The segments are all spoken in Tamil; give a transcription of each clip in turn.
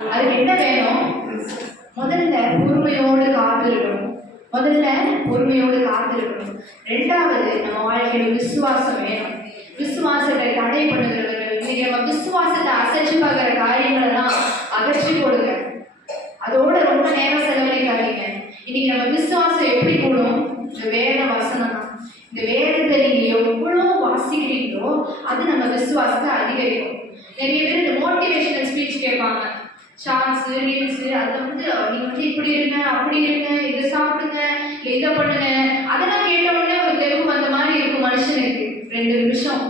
அதுக்கு என்ன வேணும்? முதல்ல பொறுமையோடு காத்திருக்கணும். ரெண்டாவது நம்ம வாழ்க்கையில விசுவாசம் வேணும். விசுவாசத்தை தடை பண்ணுகிறவர்கள், இன்னைக்கு நம்ம விசுவாசத்தை அசைச்சு பார்க்குற காரியங்களெல்லாம் அகற்றி போடுங்க. அதோட ரொம்ப நேரம் செலவழிக்காதீங்க. இன்னைக்கு நம்ம விசுவாசம் எப்படி கூடும்? இந்த வேத வசனம் தான். இந்த வேதத்தை நீங்க எவ்வளோ வாசிக்கிறீங்களோ அது நம்ம விசுவாசத்தை அதிகரிக்கும். நிறைய பேர் இந்த மோட்டிவேஷனல் ஸ்பீச் கேட்பாங்க, ஷார்ட்ஸு ரீல்ஸு, அதில் நீங்கள் இப்படி இருங்க, அப்படி இருங்க, இதை சாப்பிடுங்க, இல்லை இதை பண்ணுங்க, அதெல்லாம் கேட்ட உடனே ஒரு தெருவு வந்த மாதிரி இருக்கும் மனுஷனுக்கு. 2 நிமிஷம்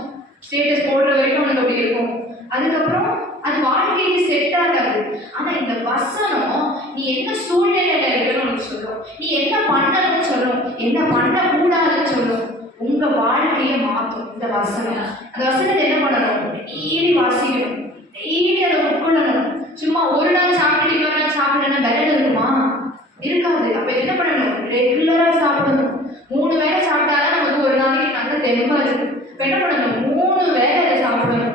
ஸ்டேட்டஸ் போடுற வரைக்கும் உனக்கு அப்படி இருக்கும். அதுக்கப்புறம் அது வாழ்க்கைக்கு செட் ஆகாது. ஆனால் இந்த வசனம் நீ என்ன சூழ்நிலையில இருக்கணும்னு உனக்கு சொல்லும், நீ என்ன பண்ணணும்னு சொல்லும், என்ன பண்ணக்கூடாதுன்னு சொல்லும். உங்க வாழ்க்கையை மாற்றும் இந்த வசனம். அந்த வசனத்தை என்ன பண்ணணும்? டெய்லி வாசிக்கணும், டெய்லி அதை உட்கொள்ளணும். சும்மா ஒரு நாள் சாப்பிட்டு இன்னொரு நாள் சாப்பிடணும் விரல் இருக்குமா? இருக்காது. அப்ப என்ன பண்ணணும்? ரெகுலரா சாப்பிடணும். 3 வேளை சாப்பிட்டாதான் நமக்கு ஒரு நாளைக்கு நல்ல தெம்பா இருக்கு. இப்ப என்ன பண்ணணும்? 3 வேளை அதை சாப்பிடணும்.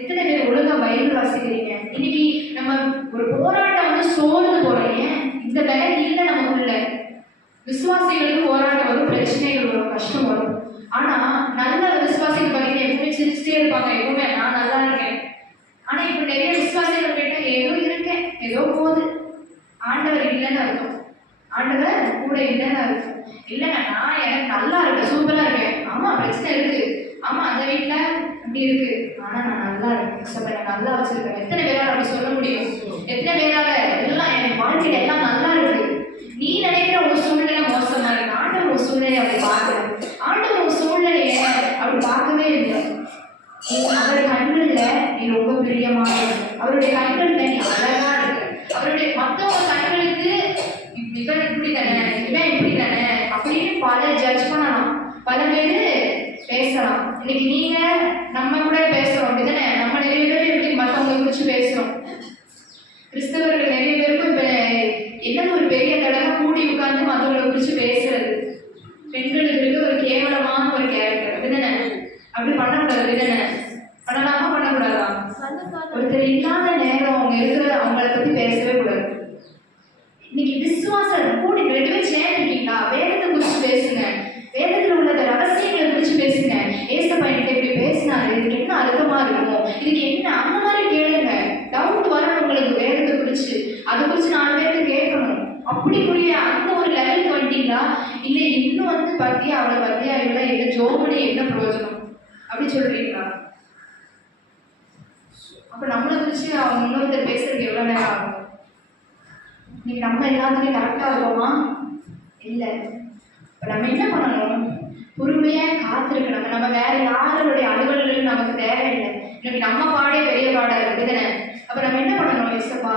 எத்தனை பேர் ஒழுங்கா பைபிள் வாசிக்கிறீங்க? இன்னைக்கு நம்ம ஒரு போராட்டம் சோர்ந்து போறீங்க. இந்த வேலை இல்லை நமக்குள்ள. விசுவாசிகளுக்கு போராட்டம் வரும், பிரச்சனைகள் வரும், கஷ்டம் வரும். ஆனா நல்ல விசுவாசிகள் பார்த்தீங்கன்னா எப்பவுமே சிரிச்சுட்டே இருப்பாங்க. எப்பவுமே நான் நல்லா இருக்கேன். ஆனா இப்ப நிறைய விசுவாசிகள் கேட்டா ஏதோ இருக்கேன், ஏதோ போகுது. ஆண்டவர் இல்லைன்னு அர்த்தம். ஆண்டவர் கூட இல்லைன்னு அர்த்தம். இல்லைங்க நான் எனக்கு நல்லா இருக்கேன், சூப்பரா இருக்கேன். ஆமா பிரச்சனை இருக்கு, ஆமா அந்த வீட்டுல அப்படி இருக்கு, ஆனா நான் நல்லா இருக்கேன், நல்லா வச்சிருக்கேன். எத்தனை பேரால அப்படி சொல்ல முடியும்? எத்தனை பேரால எல்லாம் என் வாழ்க்கையில எல்லாம் நல்லா இருக்கு? நீ நினைக்கிற ஒரு சூழ்நிலை மோசமா இருக்கு. ஆண்டவர் ஒரு சூழ்நிலையை அப்படி பார்க்கல. ஆண்டவர் ஒரு சூழ்நிலைய அப்படி பார்க்கவே இல்லை. அவருடைய கண்கள்ல நீ ரொம்ப பிரியமான, அவருடைய கண்கள்ல நீ அழகா இருக்கு. அவருடைய மற்றவங்க கண்களுக்கு இவன் இப்படி தானே, இவன் இப்படி தானே அப்படின்னு பல ஜட்ஜ் பண்ணலாம், பல பேரு பேசலாம். இன்னைக்கு நீங்க நம்ம கூட பேசுறோம் அப்படிதானே? நம்ம நிறைய பேர் எப்படி மற்றவங்களை குறிச்சு பேசுறோம். கிறிஸ்தவர்கள் நிறைய பேருக்கும் இப்ப என்ன ஒரு பெரிய தடவை கூடி உட்கார்ந்து மற்றவங்களை குறிச்சு பேசுறது. பெண்களுக்கு ஒரு கேவலமான ஒரு கேரக்டர் அப்படிதானே? அப்படி பண்ணக்கூடாது அப்படிதானே? பண்ணலாமா பண்ணக்கூடாதா? ஒருத்தர் இல்லாத நேரம் அவங்க இருக்கிற அவங்கள பத்தி பேசவே கூடாது. இன்னைக்கு விசுவாசம் கூடி 2 பேர் சேர்ந்துருக்கீங்களா? வேதத்தை குறிச்சு பேசுங்க, வேதத்தில் உள்ள ரகசியங்களை குறிச்சு பேசுங்க. ஏசப்பா என்கிட்ட இப்படி பேசினாரு, இதுக்கு என்ன அர்த்தமா இருக்குமோ, இதுக்கு என்ன, அந்த மாதிரி கேளுங்க. டவுட் வரணும் உங்களுக்கு வேதத்தை குறிச்சு, அதை குறிச்சு 4 பேருக்கு கேட்கணும். அப்படிக்குரிய அந்த ஒரு லெவலுக்கு வந்துட்டீங்களா? இல்லை இன்னும் பத்தியா அவளை பத்தியா இவளை என்ன ஜோமனி என்ன பிரயோஜனம் அப்படி சொல்றீங்களா? அப்ப நம்மளை குறிச்சு அவங்க இன்னொருத்தர் பேசுறதுக்கு எவ்வளவு நேரம் ஆகும்? இன்னைக்கு நம்ம எல்லாத்துலையும் கரெக்டா இருக்கோமா? இல்லை. இப்ப நம்ம என்ன பண்ணணும்? பொறுமையா காத்திருக்கணும். நம்ம வேற யாருடைய அலுவல்கள் நமக்கு தேவையில்லை. இன்னைக்கு நம்ம பாடே பெரிய பாடா இருக்குதுன்னு. அப்ப நம்ம என்ன பண்ணணும்? இசப்பா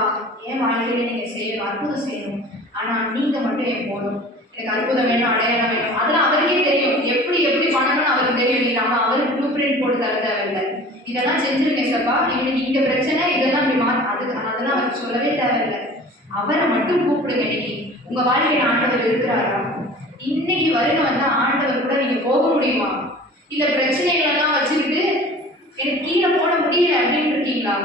என் வாழ்க்கையில நீங்க செய்யணும், அற்புதம் செய்யணும். ஆனா நீங்க மட்டும் என் போதும். எனக்கு அற்புதம் வேணும், அடையாளம் வேணும். அதெல்லாம் அவருக்கே தெரியும். எப்படி எப்படி பண்ணணும்னு அவருக்கு தெரியும். நீங்க நம்ம அவருக்கு ப்ளூ பிரிண்ட் போட்டு தர தேவையில்லை. இதெல்லாம் செஞ்சிருங்க இசப்பா, இவனுக்கு இந்த பிரச்சனை இதெல்லாம் அதெல்லாம் அவருக்கு சொல்லவே தேவையில்லை. அவரை மட்டும் கூப்பிடுங்க. இன்னைக்கு உங்க வாழ்க்கையில ஆண்டவர் இருக்கிறாரா? இன்னைக்கு வருக வந்தா ஆண்டவர் கூட நீங்க போக முடியுமா? இந்த பிரச்சனைகள் எல்லாம் வச்சுக்கிட்டு எனக்கு கீழே போட முடியல அப்படின்னு இருக்கீங்களா?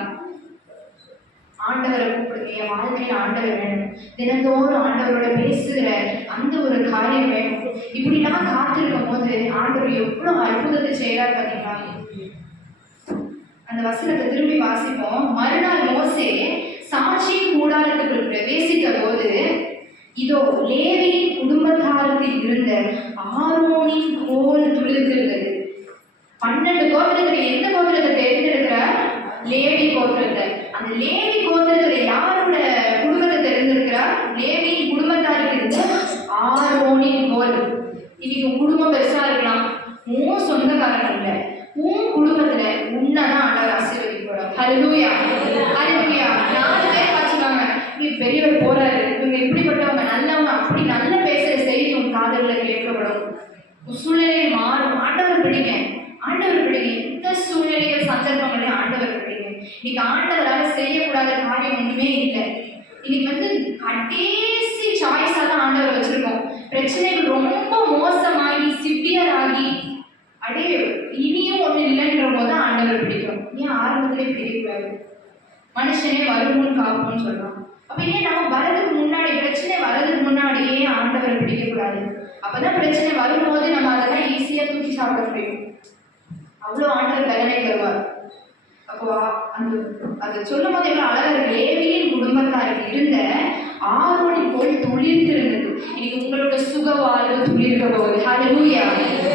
ஆண்டவரை கூப்பிடுங்க. என் வாழ்க்கையில ஆண்டவர் வேணும், தினந்தோறும் ஆண்டவரோட பேசுகிற அந்த ஒரு காரியம் வேணும். இப்படிலாம் காத்திருக்கும் போது ஆண்டவர் எவ்வளவு அற்புதத்தை செய்யறாரு பார்த்தீங்களா? அந்த வசனத்தை திரும்பி வாசிப்போம். மறுநாள் மோசே சாட்சியின் கூடாரத்துக்குள் பிரவேசித்த போது இதோ லேவியின் குடும்பத்தாருக்கு இருந்த ஆரோனின் கோல் துளிர்த்திருந்தது. 12 கோத்திரத்துல எந்த கோத்திரத்தை தேர்ந்தெடுக்கிறார்? லேவி கோத்திரத்தை. அந்த லேவி கோத்திரத்துல யாரோட குடும்பத்தை தேர்ந்தெடுக்கிறார்? லேவியின் குடும்பத்தாருக்கு இருந்த ஆரோனின் கோல். இன்னைக்கு உன் குடும்பம் பெருசா இருக்கலாம், உன் சொந்தக்காரன் இல்லை, உன் குடும்பத்துல உன்னதான் ஆண்டவர் ஆசீர்வதிக்கணும். ஹல்லேலூயா ஹல்லேலூயா. 4 பேர் வாசிப்பாங்க, நீ பெரியவர் போறாரு, இவங்க இப்படிப்பட்டவங்க நல்லவங்க, அப்படி நல்ல பேசுற செய்தி உன் காதுல கேட்கப்படும். உன் சூழ்நிலை மாறும். ஆண்டவர் பிடிங்க, ஆண்டவர் பிடிங்க. எந்த சூழ்நிலைகள் சந்தர்ப்பங்களையும் ஆண்டவர் பிடிங்க. இன்னைக்கு ஆண்டவரால செய்யக்கூடாத காரியம் ஒண்ணுமே இல்லை. இன்னைக்கு கடைசி சாய்ஸா தான் ஆண்டவர் வச்சிருக்கோம். பிரச்சனைகள் ரொம்ப மோசமாகி சிவியர் ஆகி அப்படியே இனியும் ஒண்ணு இல்லைன்ற போது ஆண்டவர் பிடிக்கும். ஏன் ஆரம்பத்திலே பிடிக்கக்கூடாது? மனுஷனே வருமுன் காப்போம்னு சொல்றாங்க. அப்ப ஏன் நம்ம வரதுக்கு முன்னாடி, பிரச்சனை வரதுக்கு முன்னாடியே ஆண்டவரை பிடிக்கக்கூடாது? அப்பதான் பிரச்சனை வரும்போது நம்ம அதெல்லாம் ஈஸியா தூக்கி சாப்பிட முடியும். அவ்வளோ ஆண்டவர் பலனை தருவார். அப்போ அந்த அதை சொல்லும் போது எவ்வளவு அழகா இருக்கு. லேவியின் குடும்பத்தாருக்கு இருந்த ஆரோனை போல் துளிர்த்திருந்தது. இன்னைக்கு உங்களோட சுக வாழ்வு துளிர்க்க போகுது. ஹல்லேலூயா.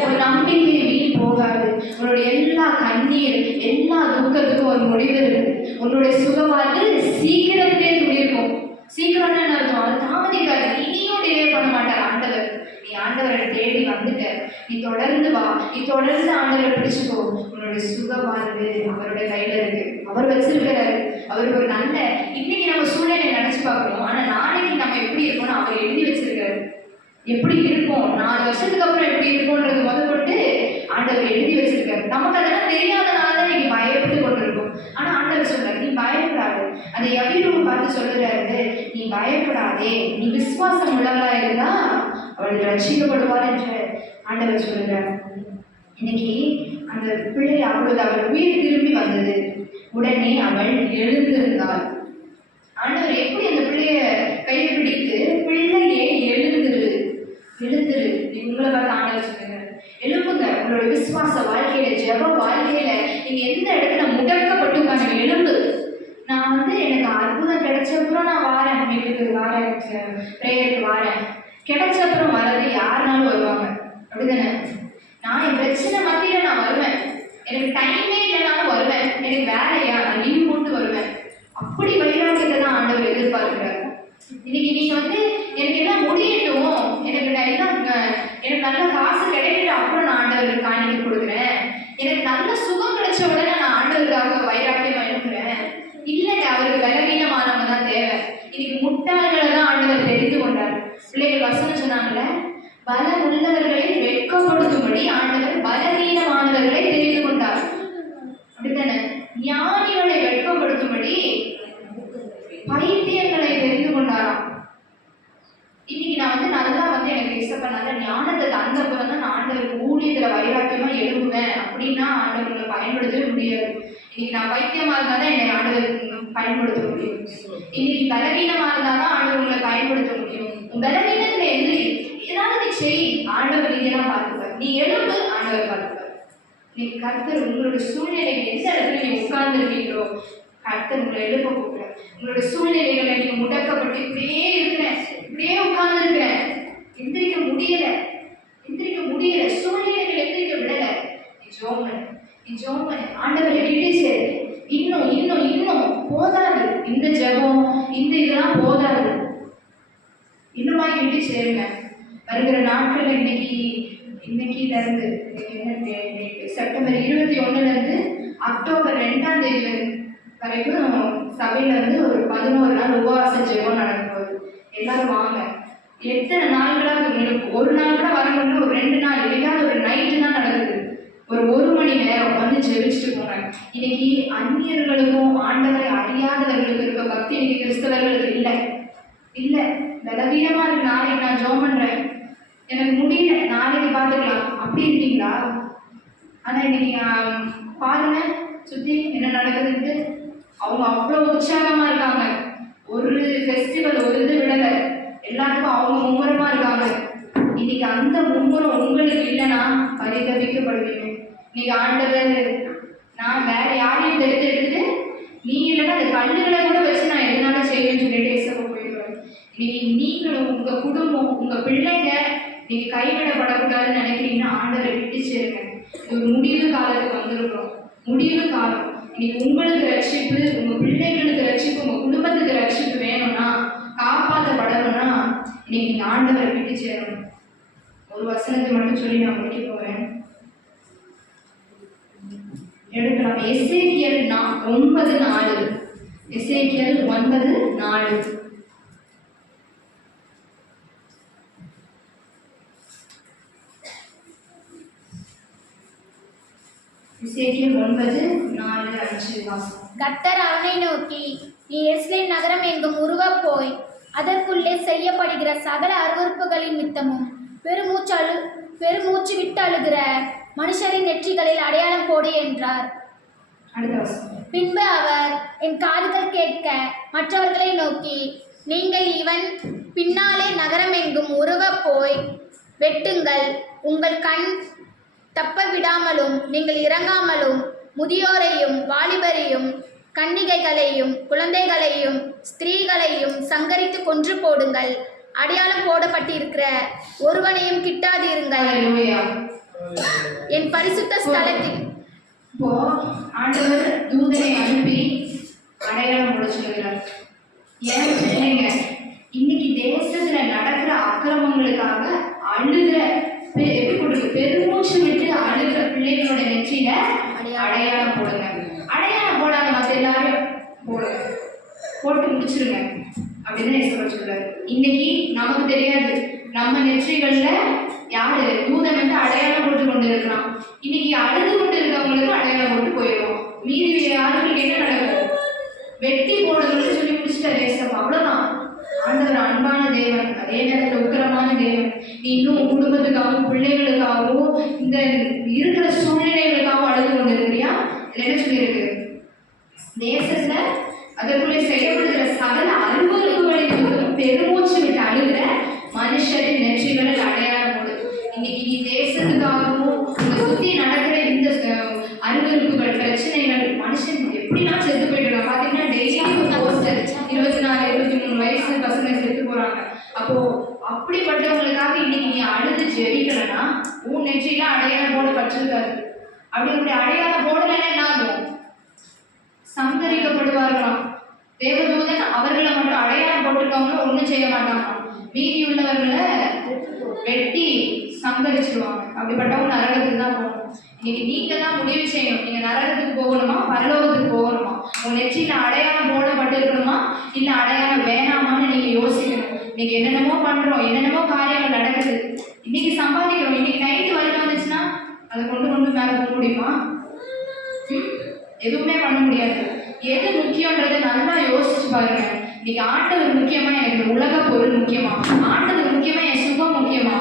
ஒரு நம்பிக்கை வீண் போகாது. உங்களுடைய எல்லா கண்ணீர், எல்லா துக்கத்துக்கும் ஒரு முடிவு இருக்கு. உங்களுடைய சுக வாழ்வு சீக்கிரத்திலே துளிர்க்கும். சீக்கிரம்னு என்ன அர்த்தம்? அது தாமதிக்காது. இனியும் டிலே பண்ண மாட்டார் ஆண்டவர். நீ ஆண்டவரை தேடி வந்துட்ட, நீ தொடர்ந்து வா, நீ தொடர்ந்து ஆண்டவரை பிடிச்சுக்கோ. உன்னுடைய சுக வாழ்வு அவரோட கையில இருக்கு. அவர் வச்சிருக்கிறாரு. அவருக்கு ஒரு நல்ல, இன்னைக்கு நம்ம சூழ்நிலை நினைச்சு பார்க்கணும், ஆனா நாளைக்கு நம்ம எப்படி இருக்கோம்னு அவர் எழுதி வச்சிருக்காரு. எப்படி இருக்கும், 4 வருஷத்துக்கு அப்புறம் எப்படி இருக்கும்ன்றது முதற்கொண்டு ஆண்டவர் எழுதி வச்சிருக்காரு. நமக்கு அதெல்லாம் தெரியாதனால நீங்க பயப்பட்டு கொண்டிருக்கோம். ஆனா ஆண்டவர் சொல்றாரு, நீ பயப்படாது. அதை யபீருவை பார்த்து சொல்றாரு, நீ பயப்படாதே, நீ விசுவாசம் உள்ளவளா இருந்தா அவள் ரட்சிக்கப்படுவார் என்று ஆண்டவர் சொல்கிறார். இன்னைக்கு அந்த பிள்ளை அப்பொழுது அவள் உயிர் திரும்பி வந்தது. உடனே அவள் எழுந்திருந்தாள். ஆண்டவர் எப்படி அந்த பிள்ளைய கைப்பிடித்து, பிள்ளையே எழுந்துரு, எழுந்துரு. உங்களை பார்த்து ஆண்டவர் சொல்லுங்க, எழுப்புங்க. உங்களோட விசுவாச வாழ்க்கையில, ஜெப வாழ்க்கையில நீங்க எந்த இடத்துல முடக்கப்பட்டுக்கான எழும்பு. நான் எனக்கு அற்புதம் கிடைச்சப்புறம் நான் வாரேன், வீட்டுக்கு வாரேன், பிரேயருக்கு வாரேன். கிடைச்ச அப்புறம் வர்றது யாருனாலும் வருவாங்க, அப்படிதானே? நான் என் பிரச்சனை மத்தியில நான் வருவேன். எனக்கு டைமே இல்லைனாலும் வருவேன். எனக்கு வேலையா, நான் லீவ் போட்டு வருவேன். அப்படி வைராக்கியத்தை தான் ஆண்டவர் எதிர்பார்க்கிறார். இன்னைக்கு நீங்க எனக்கு என்ன முடியட்டும், எனக்கு நல்ல காசு கிடைக்கிற அப்புறம் நான் ஆண்டவருக்கு காணிக்க கொடுக்குறேன். எனக்கு நல்ல சுகம் கிடைச்ச உடனே நான் ஆண்டவருக்காக வைராக்கியமா இருக்கிறேன். இல்லைங்க, அவருக்கு பலவீனமானவங்க தான் தேவை. இன்னைக்கு முட்டாள்களை தான் ஆண்டவர் தெரிந்து கொண்டார். பிள்ளைகள் வசனம் சொன்னாங்கல்ல, பலம் உள்ளவர்களை வெட்கப்படுத்தும்படி ஆண்டவர் பலவீனமானவர்களை தெரிந்து கொண்டார். அப்படித்தானே? ஞானிகளை வெட்கப்படுத்தும்படி பைத்தியங்களை தெரிந்து கொண்டாராம். இன்னைக்கு நான் நல்லா எனக்கு இஷ்டப்ப நல்ல ஞானத்தை தந்த பிறகு தான் நான் ஆண்டவருக்கு ஊழியத்துல வைராக்கியமா எழுதுவேன் அப்படின்னா ஆண்டவர்களை பயன்படுத்தவே முடியாது. இன்னைக்கு நான் பைத்தியமா இருந்தாதான் என்னை ஆண்டவருக்கு பயன்படுத்த முடியும். இன்னைக்கு பலவீனமா இருந்தாதான் ஆண்டவர்களை பயன்படுத்த முடியும். பலவீனத்துல ஏதாவது நீ செய், ஆண்டவர் இதெல்லாம் பார்த்துப்பார். நீ எழுந்து, ஆண்டவர் பார்த்துப்பார். நீ கர்த்தர் உங்களோட சூழ்நிலைகள் எந்த இடத்துல நீ உட்கார்ந்து இருக்கீங்களோ, கர்த்தர் உங்களை எழுப்ப போகிறார். உங்களோட சூழ்நிலைகளை நீங்க முடக்கப்பட்டு இப்படியே இருக்கிறேன், இப்படியே உட்கார்ந்து இருக்கிறேன், எந்திரிக்க முடியல, சூழ்நிலைகள் எந்திரிக்க விடல, நீ ஜோம் பண்ணு, ஆண்டவரை கிட்டே சேரு. இன்னும் போதாது. இந்த ஜெபம், இந்த இதெல்லாம் போதாது. இன்னுமா கிட்டே சேருங்க. வருகிற நாட்கள் இன்னைக்குல இருந்து செப்டம்பர் 21 அக்டோபர் 2 வரைக்கும் சபையில ஒரு 11 நாள் உபவாச ஜெபம் நடக்கும் போது எல்லாரும் வாங்க. எத்தனை நாள்களாக உங்களுக்கு ஒரு நாள் கூட வர முடியல, ஒரு 2 நாள் இல்லையாவது ஒரு நைட்டு தான் நடக்குது. ஒரு 1 மணி நேரம் ஜெபிச்சுட்டு போங்க. இன்னைக்கு அந்நியர்களுக்கும் ஆண்டவரை அறியாதவர்களுக்கு இருக்க பக்தி இன்னைக்கு கிறிஸ்தவர்களுக்கு இல்லை. பலவீனமா இருக்கு, நாளைக்கு நான் ஜெபம் பண்றேன், எனக்கு முடியல, நாளைக்கு பார்த்துக்கலாம், அப்படி இருக்கீங்களா? ஆனா இன்னைக்கு பாருங்க சுத்தி என்ன நடக்குதுன்ட்டு. அவங்க அவ்வளோ உற்சாகமா இருக்காங்க. ஒரு ஃபெஸ்டிவல் ஒரு இது விடலை, எல்லாத்துக்கும் அவங்க மும்முரமா இருக்காங்க. இன்னைக்கு அந்த மும்முரம் உங்களுக்கு இல்லைன்னா பரிதவிக்கப்படுவீங்க. இன்னைக்கு ஆண்டவர், நான் வேற யாரையும் எடுத்துட்டு நீ இல்லைன்னா அந்த கல்லுகளை கூட வச்சு நான் எதனால செய்யணும்னு சொல்லிட்டு ஏசப்ப போயிடுவேன். இன்னைக்கு நீங்களும் உங்க குடும்பம், உங்க பிள்ளைங்க நீங்க கைவிடப்படக்கூடாதுன்னு நினைக்கிறீங்கன்னா ஆண்டவரை விட்டு சேருங்க. இது ஒரு முடிவு காலத்துக்கு வந்திருக்கிறோம், முடிவு காலம். இன்னைக்கு உங்களுக்கு ரட்சிப்பு, உங்க பிள்ளைகளுக்கு ரட்சிப்பு, உங்க குடும்பத்துக்கு ரட்சிப்பு வேணும்னா, காப்பாற்றப்படணும்னா இன்னைக்கு நீங்க ஆண்டவரை விட்டு சேரணும். ஒரு வசனத்தை மட்டும் சொல்லி நான் முடிக்க போறேன். எடுக்கலாம். எசேக்கியல் 9:4. எசேக்கியல் 9:4. எசேக்கியல் 9:4-5 வாசம். கர்த்தர் அவனை நோக்கி, நீ எருசலேம் நகரம் எங்கும் உருவப் போய் அதற்குள்ளே செய்யப்படுகிற சகல அருவருப்புகளின் மித்தமும் பெருமூச்சு விட்டு அழுகிற மனுஷரின் நெற்றிகளில் அடையாளம் போடு என்றார். பின்பு அவர் என் காதுகள் கேட்க மற்றவர்களை நோக்கி, நீங்கள் இவன் பின்னாலே நகரமெங்கும் உருவப் போய் வெட்டுங்கள். உங்கள் கண் தப்ப விடாமலும் நீங்கள் இறங்காமலும் முதியோரையும் வாலிபரையும் கன்னிகைகளையும் குழந்தைகளையும் ஸ்திரீகளையும் சங்கரித்து கொன்று போடுங்கள். அடையாளம் போடப்பட்டிருக்கிற ஒருவனையும் கிட்டாதிருங்கள். ஹல்லேலூயா. என் பரிசுத்த ஸ்தலத்தில் இப்போ ஆண்டவர் தூதனை அனுப்பி அடையாளம் போட சொல்லுகிறார். ஏன் பிள்ளைங்க இன்னைக்கு தேசத்துல நடக்கிற அக்கிரமங்களுக்காக அழுகிற எப்படி கொடுக்கு பெருமூச்சு விட்டு அழுகிற பிள்ளைகளோட நெற்றியில அடையாளம் போடுங்க. அடையாளம் போடாத மற்ற எல்லாரும் போடுங்க, போட்டு முடிச்சிருங்க அப்படின்னு இயேசு சொல்றாரு. இன்னைக்கு நமக்கு தெரியாது நம்ம நெற்றிகள்ல யாரு தூதன் வந்து அடையாளம் போட்டு கொண்டு இருக்கிறான். இன்னைக்கு அழுது கொண்டு இருக்கவங்களுக்கு அடையாளம் போட்டு போயிடுவோம். மீதி யாருக்கு என்ன நடக்கும்? வெட்டி போடுங்கன்னு சொல்லி முடிச்சுட்டாரு ஏசப்பா. அவ்வளவுதான். ஆண்டவர் அன்பான தேவன், அதே நேரத்தில் உக்கிரமான தேவன். இன்னும் உன் குடும்பத்துக்காகவும் பிள்ளைகளுக்காகவும் இந்த இருக்கிற சூழ்நிலைகளுக்காகவும் அழுது கொண்டு இருக்கிறியா? என்ன சொல்லியிருக்கு? தேசத்துல அதற்குள்ளே செய்யப்படுகிற சகல அலுவலகங்களிலும் பெருமூச்சு விட்டு அழுகிற மனுஷரின் நெற்றிகளில் அடையாளம் போடு. இன்னைக்கு நீ தேசத்துக்காகவும் உங்க சுத்தி நடக்கிற இந்த அருவருப்புகள் பிரச்சனைகள் மனுஷன் எப்படிலாம் செத்து போயிட்டு பாத்தீங்கன்னா டெய்லியும் போஸ்டர் 24 23 வயசு பசங்க செத்து போறாங்க. அப்போ அப்படிப்பட்டவங்களுக்காக இன்னைக்கு நீ அழுது ஜெபிக்கலன்னா உன் நெற்றியில அடையாளம் போட பற்றிருக்காது. அப்படி அடையாளம் போடலைன்னா என்ன ஆகும்? சங்கரிக்கப்படுவார்களாம். தேவதூதன் அவர்களை மட்டும் அடையாளம் போட்டிருக்கவங்களும் ஒன்றும் செய்ய மாட்டாங்க. மீதி உள்ளவர்களை வெட்டி சங்கரிச்சிடுவாங்க. அப்படிப்பட்டவங்க நரகத்துக்கு தான் போகணும். இன்னைக்கு நீங்க தான் முடிவு செய்யணும். நீங்க நரகத்துக்கு போகணுமா பரலோகத்துக்கு போகணுமா? உங்க நெற்றியில அடையாளம் போடப்பட்டு இருக்கணுமா இல்ல அடையாளம் வேணாமான்னு நீங்க யோசிக்கணும். இன்னைக்கு என்னென்னமோ பண்றோம், என்னென்னமோ காரியங்கள் நடக்குது. இன்னைக்கு சம்பாதிக்கிறோம், இன்னைக்கு நைட்டு வரைக்கும் வந்துச்சுன்னா அதை கொண்டு மேல போக முடியுமா? எதுவுமே பண்ண முடியாது. எது முக்கியன்றதை நல்லா யோசிச்சு பாருங்க. இன்னைக்கு ஆண்டவர் முக்கியமா, எனக்கு உலக பொருள் முக்கியமா, ஆண்டவர் முக்கியமா, என் சுகம் முக்கியமா?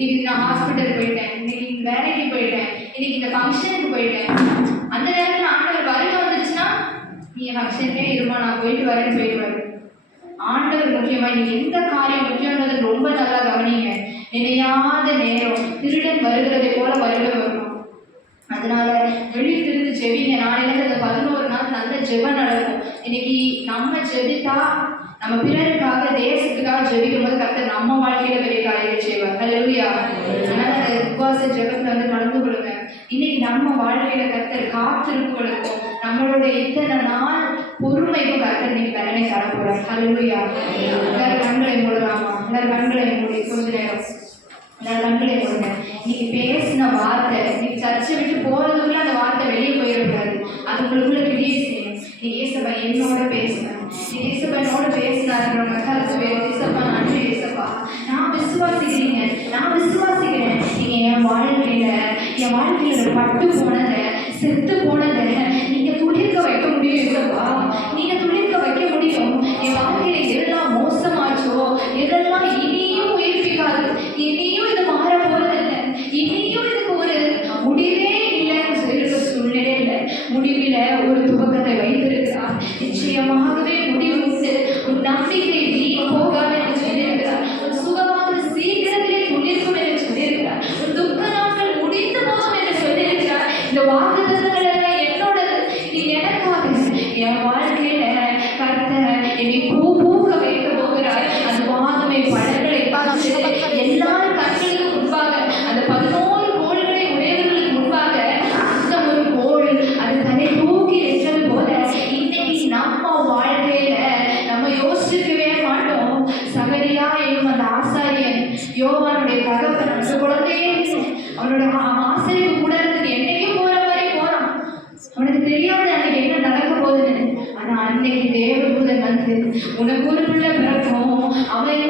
இன்னைக்கு நான் ஹாஸ்பிட்டல் போயிட்டேன், இன்னைக்கு வேலைக்கு போயிட்டேன், இன்னைக்கு இந்த ஃபங்க்ஷனுக்கு போயிட்டேன். அந்த நேரத்தில் ஆண்டவர் வருகை வந்துச்சுன்னா நீ ஃபங்க்ஷனுக்கே இருமா, நான் போயிட்டு வரேன்னு போயிடுவாரு. ஆண்டவர் முக்கியமா? இன்னைக்கு எந்த காரியம் முக்கியன்றது ரொம்ப நல்லா கவனிங்க. நினையாத நேரம் திருடன் வருகிறதை போல வருகை வரும். அதனால வெளியிலிருந்து ஜெபிங்க. நாளையில இந்த 11 நாள் நல்ல ஜெபம் நடக்கும். இன்னைக்கு நம்ம ஜெபித்தா நம்ம பிறருக்காக தேசத்துக்காக ஜெபிக்கும் போது கர்த்தர் நம்ம வாழ்க்கையில பெரிய காரியங்கள் செய்வார். ஹல்லேலூயா. அதனால அந்த உபவாச ஜெபத்துல வந்து கலந்து கொள்ளுங்க. இன்னைக்கு நம்ம வாழ்க்கையில கர்த்தர் காத்திருப்புகளுக்கும் நம்மளுடைய இத்தனை நாள் பொறுமைக்கும் கர்த்தர் இன்னைக்கு தண்டனை தர போறார். ஹல்லேலூயா. எல்லாரும் கண்களை மூடலாமா? எல்லாரும் கண்களை மூடி கொஞ்ச நேரம் கண்களை கொடுங்க. இன்னைக்கு பேசின வார்த்தை இன்னைக்கு சர்ச்சை விட்டு போறதுக்குள்ள அந்த வார்த்தை வெளியே போயிடக்கூடாது. அது உங்களுக்குள்ள கிரியை செய்யும். நீ ஏசப்பா என்னோட பேசுனேன், நீ ஏசப்பா என்னோட பேசினாருன்றவங்க கருத்து வேறு ஏசப்பா நன்றி ஏசப்பா, நான் விசுவாசிக்கிறீங்க, நான் விசுவாசிக்கிறேன். நீங்க என் வாழ்க்கையில பட்டு போனதை செத்து போனதை நீங்க துளிர்க்க வைக்க முடியும் ஏசப்பா. நீங்க துளிர்க்க வைக்க முடியும். என் வாழ்க்கையில எதெல்லாம் மோசமாச்சோ, எதெல்லாம் இனியும் உயிர்ப்பிக்காது, இனியும் இது மாற போறதில்லை, இனியும் இதுக்கு ஒரு முடிவே இல்லைன்னு சொல்லிருக்க சூழ்நிலை இல்லை. முடிவில் ஒரு துவக்கத்தை வைத்திருக்கிறார். நிச்சயமாகவே முடிவு உண்டு. ஒரு நம்பிக்கை நீ போகாது என்று சொல்லியிருக்கிறார். ஒரு சுகமாக சீக்கிரத்திலே துணிர்க்கும் என்று சொல்லியிருக்கிறார். ஒரு துக்க நாட்கள் முடிந்து போகும் என்று சொல்லியிருக்கிறார். இந்த வாக்குத்தத்தங்கள் எல்லாம் என்னோடது, இது எனக்காக. என் வாழ்க்கையில கர்த்தர் என்னை பூக்க வைக்க போகிறார். அந்த வாதமை பழங்களை பார்த்து எல்லாரும் கண்களுக்கு முன்பாக அந்த 11 கோள்களை உடையவர்களுக்கு முன்பாக அந்த ஒரு கோள் அது தன்னை தூக்கி நிற்றது போல இன்னைக்கு நம்ம வாழ்க்கையில நம்ம யோசிச்சிருக்கவே மாட்டோம். சகரியா என்னும் அந்த ஆசாரியன் யோவானுடைய தகப்பன் அந்த குழந்தையே அவனோட ஆசிரியர் கூட இருந்தது. என்னைக்கும் போற மாதிரி போறான். அவனுக்கு தெரியாத அன்னைக்கு என்ன நடக்க போகுதுன்னு. ஆனா அன்னைக்கு தேவதூதன் வந்து உனக்கு ஒரு பிள்ளை பிறக்கும், அவன்